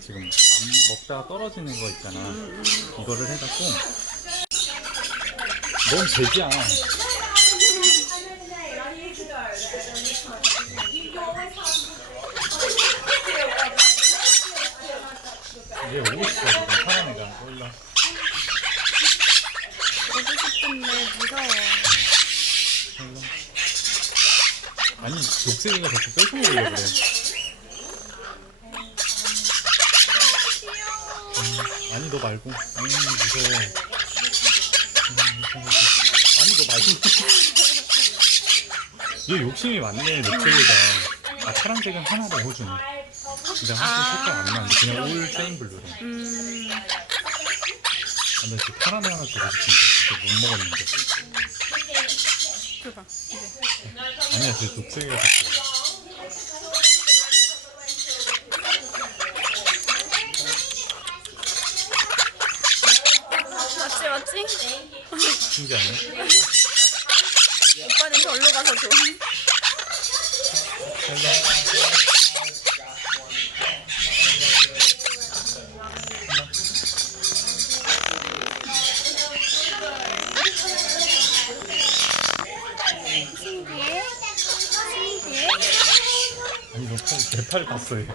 지금 안 먹다가 떨어지는 거 있잖아. 이거를 해갖고 넌 돼지야. 얘 오고 싶어 지금 사람이가 몰라. 보고 싶은데 무서워. 아니 녹색이가 자꾸 뺏어 먹으려 그래. 음, 아니 너 말고. 음 무서워. 음, 무서워. 아니 너 말고. 얘 욕심이 많네 녹색이가. 아 파란색은 하나래 호주는. 근데 하나씩 색깔 안 나는데 그냥 올 세인 블루래. 음, 아, 나 지금 파란 애 하나 주고 싶은데 진짜 못 먹었는데. 줘봐. 이제. 아니야 쟤 녹색이가 자꾸. 맞지? 신기하네. 오빠는 절로 가서 줘. 아니 너 팔, 내팔 봤어 얘.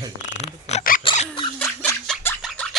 よし。